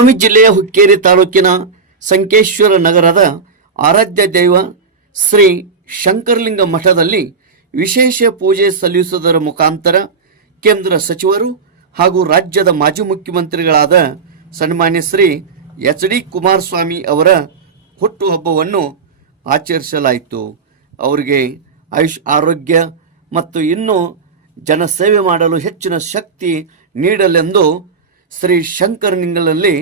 ಬೆಳಗಾವಿ ಜಿಲ್ಲೆಯ ಹುಕ್ಕೇರಿ ತಾಲೂಕಿನ ಸಂಕೇಶ್ವರ ನಗರದ ಆರಾಧ್ಯ ದೈವ ಶ್ರೀ ಶಂಕರಲಿಂಗ ಮಠದಲ್ಲಿ ವಿಶೇಷ ಪೂಜೆ ಸಲ್ಲಿಸುವುದರ ಮುಖಾಂತರ ಕೇಂದ್ರ ಸಚಿವರು ಹಾಗೂ ರಾಜ್ಯದ ಮಾಜಿ ಮುಖ್ಯಮಂತ್ರಿಗಳಾದ ಸನ್ಮಾನ್ಯ ಶ್ರೀ ಎಚ್.ಡಿ. ಕುಮಾರಸ್ವಾಮಿ ಅವರ ಹುಟ್ಟುಹಬ್ಬವನ್ನು ಆಚರಿಸಲಾಯಿತು. ಅವರಿಗೆ ಆಯುಷ್ ಆರೋಗ್ಯ ಮತ್ತು ಇನ್ನೂ ಜನಸೇವೆ ಮಾಡಲು ಹೆಚ್ಚಿನ ಶಕ್ತಿ ನೀಡಲೆಂದು ಶ್ರೀ ಶಂಕರಲಿಂಗನಲ್ಲಿ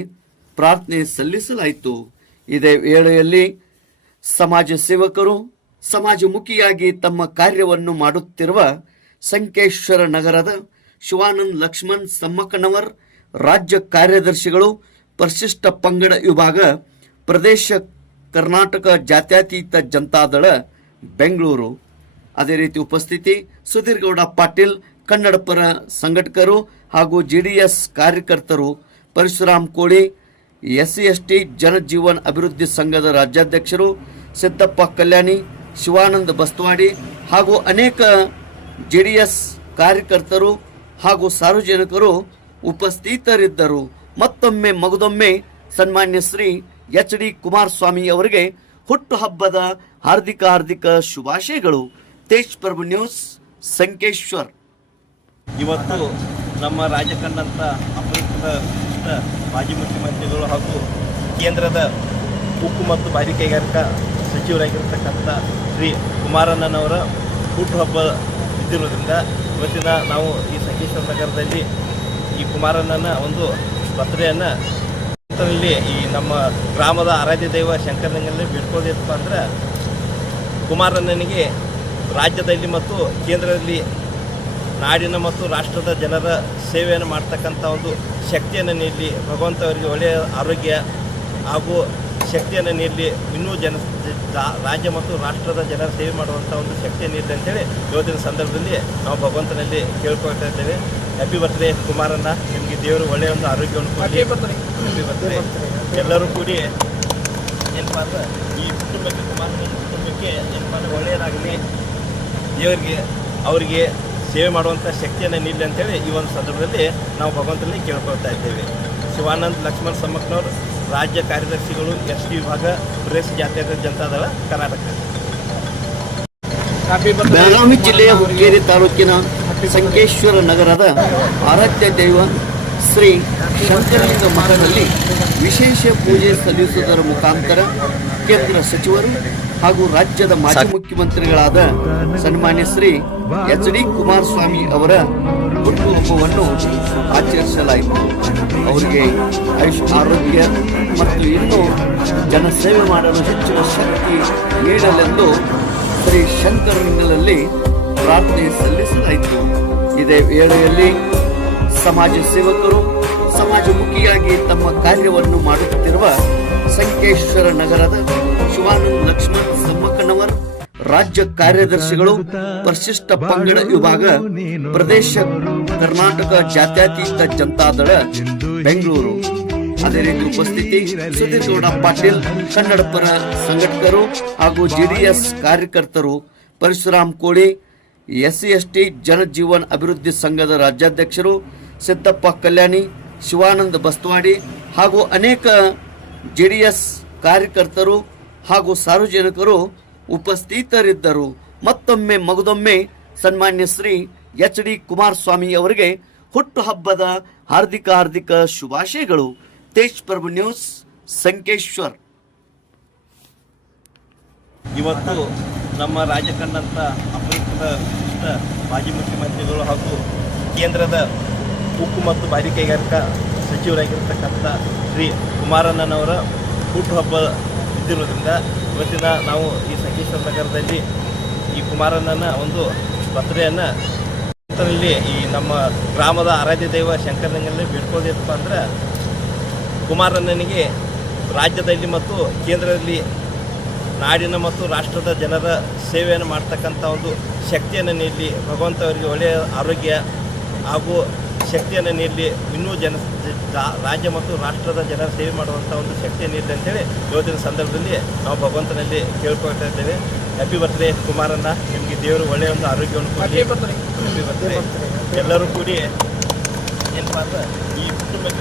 ಪ್ರಾರ್ಥನೆ ಸಲ್ಲಿಸಲಾಯಿತು. ಇದೇ ವೇಳೆಯಲ್ಲಿ ಸಮಾಜ ಸೇವಕರು ಸಮಾಜಮುಖಿಯಾಗಿ ತಮ್ಮ ಕಾರ್ಯವನ್ನು ಮಾಡುತ್ತಿರುವ ಸಂಕೇಶ್ವರ ನಗರದ ಶಿವಾನಂದ ಲಕ್ಷ್ಮಣ್ ಸಮ್ಮಕ್ಕನವರ್ ರಾಜ್ಯ ಕಾರ್ಯದರ್ಶಿಗಳು, ಪರಿಶಿಷ್ಟ ಪಂಗಡ ವಿಭಾಗ ಪ್ರದೇಶ ಕರ್ನಾಟಕ ಜಾತ್ಯತೀತ ಜನತಾದಳ ಬೆಂಗಳೂರು. ಅದೇ ರೀತಿ ಉಪಸ್ಥಿತಿ ಸುಧೀರ್ ಗೌಡ ಪಾಟೀಲ್ ಕನ್ನಡಪರ ಸಂಘಟಕರು ಹಾಗೂ ಜೆಡಿಎಸ್ ಕಾರ್ಯಕರ್ತರು, ಪರಶುರಾಮ್ ಕೋಳಿ SC/ST ಜನಜೀವನ್ ಅಭಿವೃದ್ಧಿ ಸಂಘದ ರಾಜ್ಯಾಧ್ಯಕ್ಷರು, ಸಿದ್ದಪ್ಪ ಕಲ್ಯಾಣಿ, ಶಿವಾನಂದ ಬಸ್ತವಾಡಿ ಹಾಗೂ ಅನೇಕ ಜೆಡಿಎಸ್ ಕಾರ್ಯಕರ್ತರು ಹಾಗೂ ಸಾರ್ವಜನಿಕರು ಉಪಸ್ಥಿತರಿದ್ದರು. ಮತ್ತೊಮ್ಮೆ ಮಗದೊಮ್ಮೆ ಸನ್ಮಾನ್ಯ ಶ್ರೀ ಎಚ್.ಡಿ. ಕುಮಾರಸ್ವಾಮಿ ಅವರಿಗೆ ಹುಟ್ಟುಹಬ್ಬದ ಹಾರ್ದಿಕ ಶುಭಾಶಯಗಳು. ತೇಜ್ ಪ್ರಭು ನ್ಯೂಸ್, ಸಂಕೇಶ್ವರ್. ಇವತ್ತು ನಮ್ಮ ರಾಜ್ಯ ಕಂಡಂಥ ಅಪರೂಪದ ಮಾಜಿ ಮುಖ್ಯಮಂತ್ರಿಗಳು ಹಾಗೂ ಕೇಂದ್ರದ ಉಕ್ಕು ಮತ್ತು ಭಾರಿ ಕೈಗಾರಿಕಾ ಸಚಿವರಾಗಿರ್ತಕ್ಕಂಥ ಶ್ರೀ ಕುಮಾರಣ್ಣನವರ ಹುಟ್ಟುಹಬ್ಬ ಇದ್ದಿರೋದ್ರಿಂದ ಇವತ್ತಿನ ನಾವು ಈ ಸಂಕೇಶ್ವರ ನಗರದಲ್ಲಿ ಈ ಕುಮಾರಣ್ಣನ ಒಂದು ಬರ್ತ್ಡೇಯನ್ನು ಈ ನಮ್ಮ ಗ್ರಾಮದ ಆರಾಧ್ಯ ದೈವ ಶಂಕರಲಿಂಗನಲ್ಲಿ ಬಿಡ್ಕೋದಿತ್ತಪ್ಪ ಅಂದ್ರೆ ಕುಮಾರಣ್ಣನಿಗೆ ರಾಜ್ಯದಲ್ಲಿ ಮತ್ತು ಕೇಂದ್ರದಲ್ಲಿ ನಾಡಿನ ಮತ್ತು ರಾಷ್ಟ್ರದ ಜನರ ಸೇವೆಯನ್ನು ಮಾಡ್ತಕ್ಕಂಥ ಒಂದು ಶಕ್ತಿಯನ್ನು ನೀಡಲಿ, ಭಗವಂತ ಅವರಿಗೆ ಒಳ್ಳೆಯ ಆರೋಗ್ಯ ಹಾಗೂ ಶಕ್ತಿಯನ್ನು ನೀಡಲಿ, ಇನ್ನೂ ರಾಜ್ಯ ಮತ್ತು ರಾಷ್ಟ್ರದ ಜನರ ಸೇವೆ ಮಾಡುವಂಥ ಒಂದು ಶಕ್ತಿಯನ್ನು ನೀಡಲಿ ಅಂತೇಳಿ ಇವತ್ತಿನ ಸಂದರ್ಭದಲ್ಲಿ ನಾವು ಭಗವಂತನಲ್ಲಿ ಕೇಳ್ಕೊಳ್ತಾ ಇದ್ದೇವೆ. ಹ್ಯಾಪಿ ಬರ್ತ್ಡೇ ಕುಮಾರಣ್ಣ, ನಿಮಗೆ ದೇವರು ಒಳ್ಳೆಯ ಒಂದು ಆರೋಗ್ಯವನ್ನು ಕೊಡಲಿ. Happy birthday. ಎಲ್ಲರೂ ಕೂಡಿ ಏನಪ್ಪ ಅಂದ್ರೆ ಈ ಕುಟುಂಬಕ್ಕೆ, ಕುಮಾರಣ್ಣ ಕುಟುಂಬಕ್ಕೆ ಏನಪ್ಪ ಅಂದ್ರೆ ಒಳ್ಳೆಯದಾಗಲಿ, ದೇವರಿಗೆ ಅವರಿಗೆ ಸೇವೆ ಮಾಡುವಂಥ ಶಕ್ತಿಯನ್ನು ನೀಡಲಿ ಅಂತೇಳಿ ಈ ಒಂದು ಸಂದರ್ಭದಲ್ಲಿ ನಾವು ಭಗವಂತನಲ್ಲಿ ಕೇಳ್ಕೊಳ್ತಾ ಇದ್ದೇವೆ. ಶಿವಾನಂದ್ ಲಕ್ಷ್ಮಣ್ ಸಮ್ಮಕ್ಕನವರು ರಾಜ್ಯ ಕಾರ್ಯದರ್ಶಿಗಳು, ST ವಿಭಾಗ ಪ್ರದೇಶ ಜಾತ್ಯತೀತ ಜನತಾದಳ ಕರ್ನಾಟಕ. ಬೆಳಗಾವಿ ಜಿಲ್ಲೆಯ ಹುಕ್ಕೇರಿ ತಾಲೂಕಿನ ಸಂಕೇಶ್ವರ ನಗರದ ಆರಾಧ್ಯ ದೈವ ಶ್ರೀ ಶಂಕರಲಿಂಗ ಮಠದಲ್ಲಿ ವಿಶೇಷ ಪೂಜೆ ಸಲ್ಲಿಸುವುದರ ಮುಖಾಂತರ ಕೇಂದ್ರ ಸಚಿವರು ಹಾಗೂ ರಾಜ್ಯದ ಮಾಜಿ ಮುಖ್ಯಮಂತ್ರಿಗಳಾದ ಸನ್ಮಾನ್ಯ ಶ್ರೀ ಎಚ್.ಡಿ. ಕುಮಾರಸ್ವಾಮಿ ಅವರ ಹುಟ್ಟುಹಬ್ಬವನ್ನು ಆಚರಿಸಲಾಯಿತು. ಅವರಿಗೆ ಆಯುಷ್ ಆರೋಗ್ಯ ಮತ್ತು ಇನ್ನೂ ಜನಸೇವೆ ಮಾಡಲು ಹೆಚ್ಚಿನ ಶಕ್ತಿ ನೀಡಲೆಂದು ಶ್ರೀ ಶಂಕರಲಿಂಗನಲ್ಲಿ ಪ್ರಾರ್ಥನೆ ಸಲ್ಲಿಸಲಾಯಿತು. ಇದೇ ವೇಳೆಯಲ್ಲಿ ಸಮಾಜ ಸೇವಕರು ಸಮಾಜಮುಖಿಯಾಗಿ ತಮ್ಮ ಕಾರ್ಯವನ್ನು ಮಾಡುತ್ತಿರುವ ಸಂಕೇಶ್ವರ ನಗರದ ಶಿವಾನಂದ ಲಕ್ಷ್ಮಣ್ ಸಮ್ಮಕ್ಕನವರ್ ರಾಜ್ಯ ಕಾರ್ಯದರ್ಶಿಗಳು, ಪರಿಶಿಷ್ಟ ಪಂಗಡ ವಿಭಾಗ ಪ್ರದೇಶ ಕರ್ನಾಟಕ ಜಾತ್ಯತೀತ ಜನತಾದಳ ಬೆಂಗಳೂರು. ಅದೇ ರೀತಿ ಉಪಸ್ಥಿತಿ ಸುಧೀರ್ ಗೌಡ ಪಾಟೀಲ್ ಕನ್ನಡಪರ ಸಂಘಟಕರು ಹಾಗೂ ಜೆಡಿಎಸ್ ಕಾರ್ಯಕರ್ತರು, ಪರಶುರಾಮ್ ಕೋಳಿ SC/ST ಜನಜೀವನ್ ಅಭಿವೃದ್ಧಿ ಸಂಘದ ರಾಜ್ಯಾಧ್ಯಕ್ಷರು, ಸಿದ್ದಪ್ಪ ಕಲ್ಯಾಣಿ, ಶಿವಾನಂದ ಬಸ್ತವಾಡಿ ಹಾಗೂ ಅನೇಕ ಜೆಡಿಎಸ್ ಕಾರ್ಯಕರ್ತರು ಹಾಗೂ ಸಾರ್ವಜನಿಕರು ಉಪಸ್ಥಿತರಿದ್ದರು. ಮತ್ತೊಮ್ಮೆ ಮಗದೊಮ್ಮೆ ಸನ್ಮಾನ್ಯ ಶ್ರೀ ಎಚ್.ಡಿ. ಕುಮಾರಸ್ವಾಮಿ ಅವರಿಗೆ ಹುಟ್ಟುಹಬ್ಬದ ಹಾರ್ದಿಕ ಶುಭಾಶಯಗಳು. ತೇಜ್ ಪ್ರಭು ನ್ಯೂಸ್, ಸಂಕೇಶ್ವರ್. ಇವತ್ತು ನಮ್ಮ ರಾಜ್ಯ ಕಂಡಂಥ ಅಪರೂಪದ ಮಾಜಿ ಮುಖ್ಯಮಂತ್ರಿಗಳು ಹಾಗೂ ಕೇಂದ್ರದ ಉಕ್ಕು ಮತ್ತು ಭಾರಿ ಕೈಗಾರಿಕಾ ಸಚಿವರಾಗಿರ್ತಕ್ಕಂಥ ಶ್ರೀ ಕುಮಾರಣ್ಣನವರ ಹುಟ್ಟುಹಬ್ಬ ಇದ್ದಿರೋದ್ರಿಂದ ಇವತ್ತಿನ ನಾವು ಈ ಸಂಕೇಶ್ವರ ನಗರದಲ್ಲಿ ಈ ಕುಮಾರಣ್ಣನ ಒಂದು ಬರ್ತ್ಡೇಯನ್ನು ಈ ನಮ್ಮ ಗ್ರಾಮದ ಆರಾಧ್ಯ ದೈವ ಶಂಕರಲಿಂಗನಲ್ಲಿ ಬಿಡ್ಕೋದಿತ್ತಪ್ಪ ಅಂದ್ರೆ ಕುಮಾರಣ್ಣನಿಗೆ ರಾಜ್ಯದಲ್ಲಿ ಮತ್ತು ಕೇಂದ್ರದಲ್ಲಿ ನಾಡಿನ ಮತ್ತು ರಾಷ್ಟ್ರದ ಜನರ ಸೇವೆಯನ್ನು ಮಾಡ್ತಕ್ಕಂಥ ಒಂದು ಶಕ್ತಿಯನ್ನು ನೀಡಲಿ, ಭಗವಂತ ಅವರಿಗೆ ಒಳ್ಳೆಯ ಆರೋಗ್ಯ ಹಾಗೂ ಶಕ್ತಿಯನ್ನು ನೀಡಲಿ, ಇನ್ನೂ ರಾಜ್ಯ ಮತ್ತು ರಾಷ್ಟ್ರದ ಜನರ ಸೇವೆ ಮಾಡುವಂಥ ಒಂದು ಶಕ್ತಿಯನ್ನು ನೀಡಲಿ ಅಂತೇಳಿ ಇವತ್ತಿನ ಸಂದರ್ಭದಲ್ಲಿ ನಾವು ಭಗವಂತನಲ್ಲಿ ಕೇಳ್ಕೊಳ್ತಾ ಇದ್ದೇವೆ. ಹ್ಯಾಪಿ ಬರ್ತ್ಡೇ ಕುಮಾರಣ್ಣ, ನಿಮಗೆ ದೇವರು ಒಳ್ಳೆಯ ಒಂದು ಆರೋಗ್ಯವನ್ನು ಕೊಡಲಿ. Happy birthday. ಎಲ್ಲರೂ ಕೂಡಿ ಏನಪ್ಪ ಅಂದ್ರೆ ಈ ಕುಟುಂಬಕ್ಕೆ